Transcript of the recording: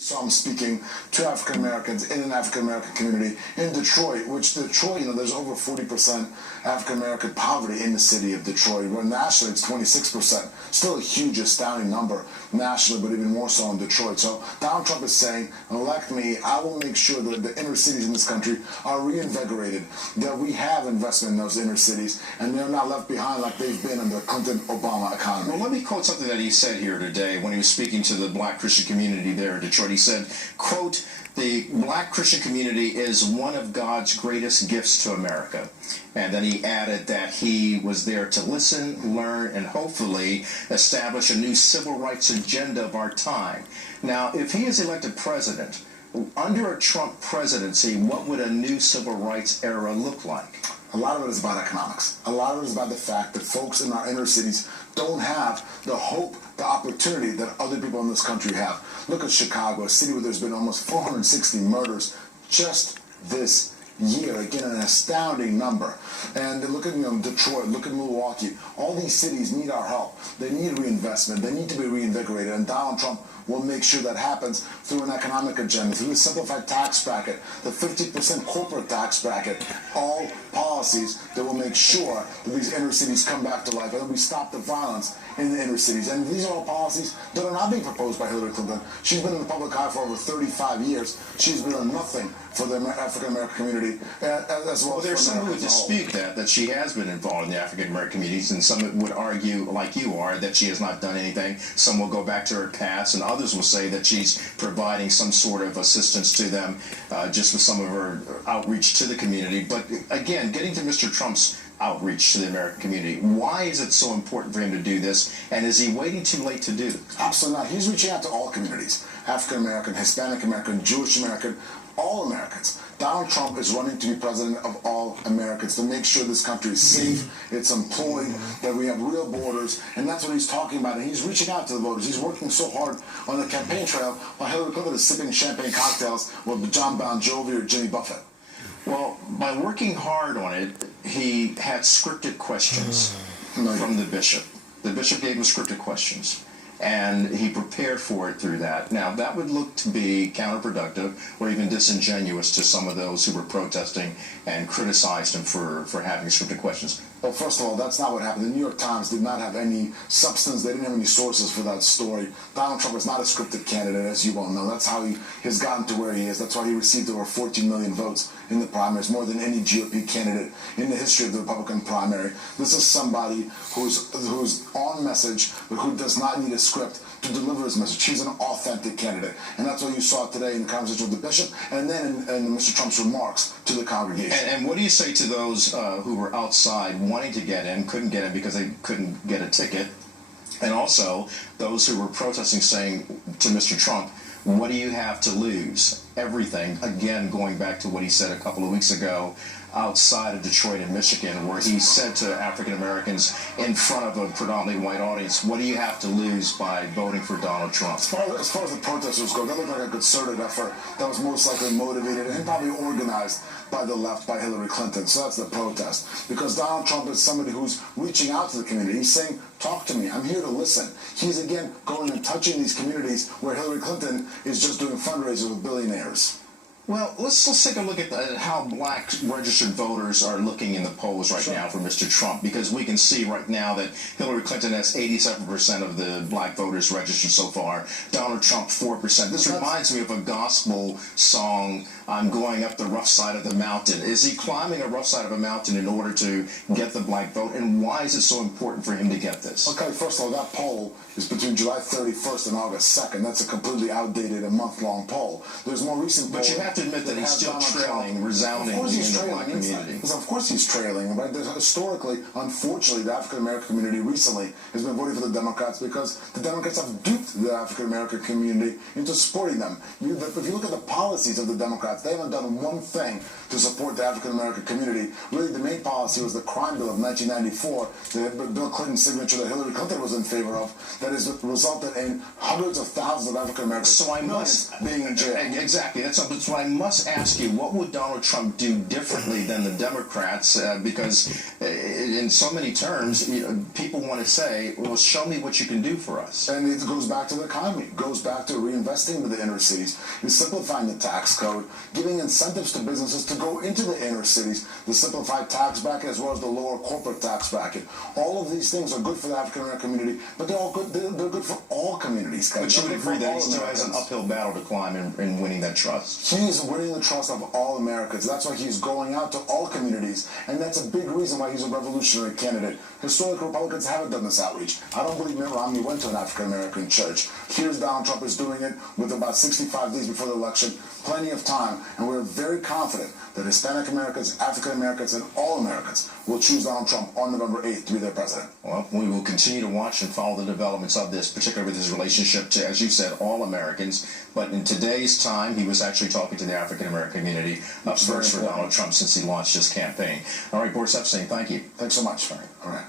So I'm speaking to African Americans in an African American community in Detroit, which Detroit, there's over 40% African American poverty in the city of Detroit. Where nationally it's 26%. Still a huge, astounding number nationally, but even more so in Detroit. So Donald Trump is saying, elect me, I will make sure that the inner cities in this country are reinvigorated, that we have investment in those inner cities, and they're not left behind like they've been under the Clinton-Obama economy. Well, let me quote something that he said here today when he was speaking to the Black Christian community there in Detroit. He said, quote, "The Black Christian community is one of God's greatest gifts to America." And then he added that he was there to listen, learn, and hopefully establish a new civil rights agenda of our time. Now, if he is elected president, under a Trump presidency, what would a new civil rights era look like? A lot of it is about economics. A lot of it is about the fact that folks in our inner cities don't have the hope, the opportunity that other people in this country have. Look at Chicago, a city where there's been almost 460 murders just this year. Again, an astounding number. And look at Detroit, look at Milwaukee. All these cities need our help. They need reinvestment. They need to be reinvigorated. And Donald Trump will make sure that happens through an economic agenda, through the simplified tax bracket, the 50% corporate tax bracket, all policies that will make sure that these inner cities come back to life and that we stop the violence in the inner cities. And these are all policies that are not being proposed by Hillary Clinton. She's been in the public eye for over 35 years. She's done nothing for the African American community as well. Well, there's some who would dispute that she has been involved in the African American communities, and some would argue, like you are, that she has not done anything. Some will go back to her past, and others will say that she's providing some sort of assistance to them just with some of her outreach to the community. But again, getting to Mr. Trump's outreach to the American community, why is it so important for him to do this, and is he waiting too late to do it? Absolutely not. He's reaching out to all communities, African American, Hispanic American, Jewish American, all Americans. Donald Trump is running to be president of all Americans, to make sure this country is safe, it's employed, that we have real borders, and that's what he's talking about. And he's reaching out to the voters. He's working so hard on the campaign trail while Hillary Clinton is sipping champagne cocktails with John Bon Jovi or Jimmy Buffett. Well, by working hard on it, he had scripted questions from the bishop. The bishop gave him scripted questions, and he prepared for it through that. Now, that would look to be counterproductive or even disingenuous to some of those who were protesting and criticized him for having scripted questions. Well, first of all, that's not what happened. The New York Times did not have any substance. They didn't have any sources for that story. Donald Trump is not a scripted candidate, as you well know. That's how he has gotten to where he is. That's why he received over 14 million votes in the primaries, more than any GOP candidate in the history of the Republican primary. This is somebody who's on message, but who does not need a script to deliver his message. He's an authentic candidate. And that's what you saw today in the conversation with the bishop, and then in Mr. Trump's remarks to the congregation. And what do you say to those who were outside wanting to get in, couldn't get in because they couldn't get a ticket, and also those who were protesting saying to Mr. Trump, what do you have to lose? Everything. Again, going back to what he said a couple of weeks ago outside of Detroit and Michigan, where he said to African Americans in front of a predominantly white audience, what do you have to lose by voting for Donald Trump? As far as the protesters go, that looked like a concerted effort that was most likely motivated and probably organized by the left, by Hillary Clinton. So that's the protest. Because Donald Trump is somebody who's reaching out to the community. He's saying, talk to me. I'm here to listen. He's, again, going and touching these communities where Hillary Clinton is just doing fundraisers with billionaires. Well, let's take a look at how black registered voters are looking in the polls right now for Mr. Trump, because we can see right now that Hillary Clinton has 87% of the black voters registered so far. Donald Trump, 4%. This reminds me of a gospel song, I'm going up the rough side of the mountain. Is he climbing a rough side of a mountain in order to get the black vote? And why is it so important for him to get this? Okay, first of all, that poll is between July 31st and August 2nd. That's a completely outdated and month-long poll. There's more recent polls. But you have to admit that he's still trailing resoundingly in the black community. Of course he's trailing. Right? Historically, unfortunately, the African-American community recently has been voting for the Democrats because the Democrats have duped the African-American community into supporting them. If you look at the policies of the Democrats, they haven't done one thing to support the African-American community. Really, the main policy was the crime bill of 1994, the Bill Clinton's signature that Hillary Clinton was in favor of, that has resulted in hundreds of thousands of African-Americans being in jail. Exactly. That's what I must ask you, what would Donald Trump do differently than the Democrats? Because in so many terms, people want to say, well, show me what you can do for us. And it goes back to the economy. It goes back to reinvesting into the inner cities, simplifying the tax code, giving incentives to businesses to go into the inner cities, the simplified tax bracket as well as the lower corporate tax bracket. All of these things are good for the African American community, but they're all good. They're good for all communities. But you would agree that he still has an uphill battle to climb in winning that trust. He's winning the trust of all Americans. That's why he's going out to all communities, and that's a big reason why he's a revolutionary candidate. Historic Republicans haven't done this outreach. I don't believe Mitt Romney went to an African American church. Here's Donald Trump is doing it with about 65 days before the election, plenty of time, and we're very confident that Hispanic Americans, African Americans, and all Americans will choose Donald Trump on November 8th to be their president. Well, we will continue to watch and follow the developments of this, particularly with his relationship to, as you said, all Americans. But in today's time, he was actually talking to the African American community up first for Donald Trump since he launched his campaign. All right, Boris Epstein, thank you. Thanks so much, Frank. All right.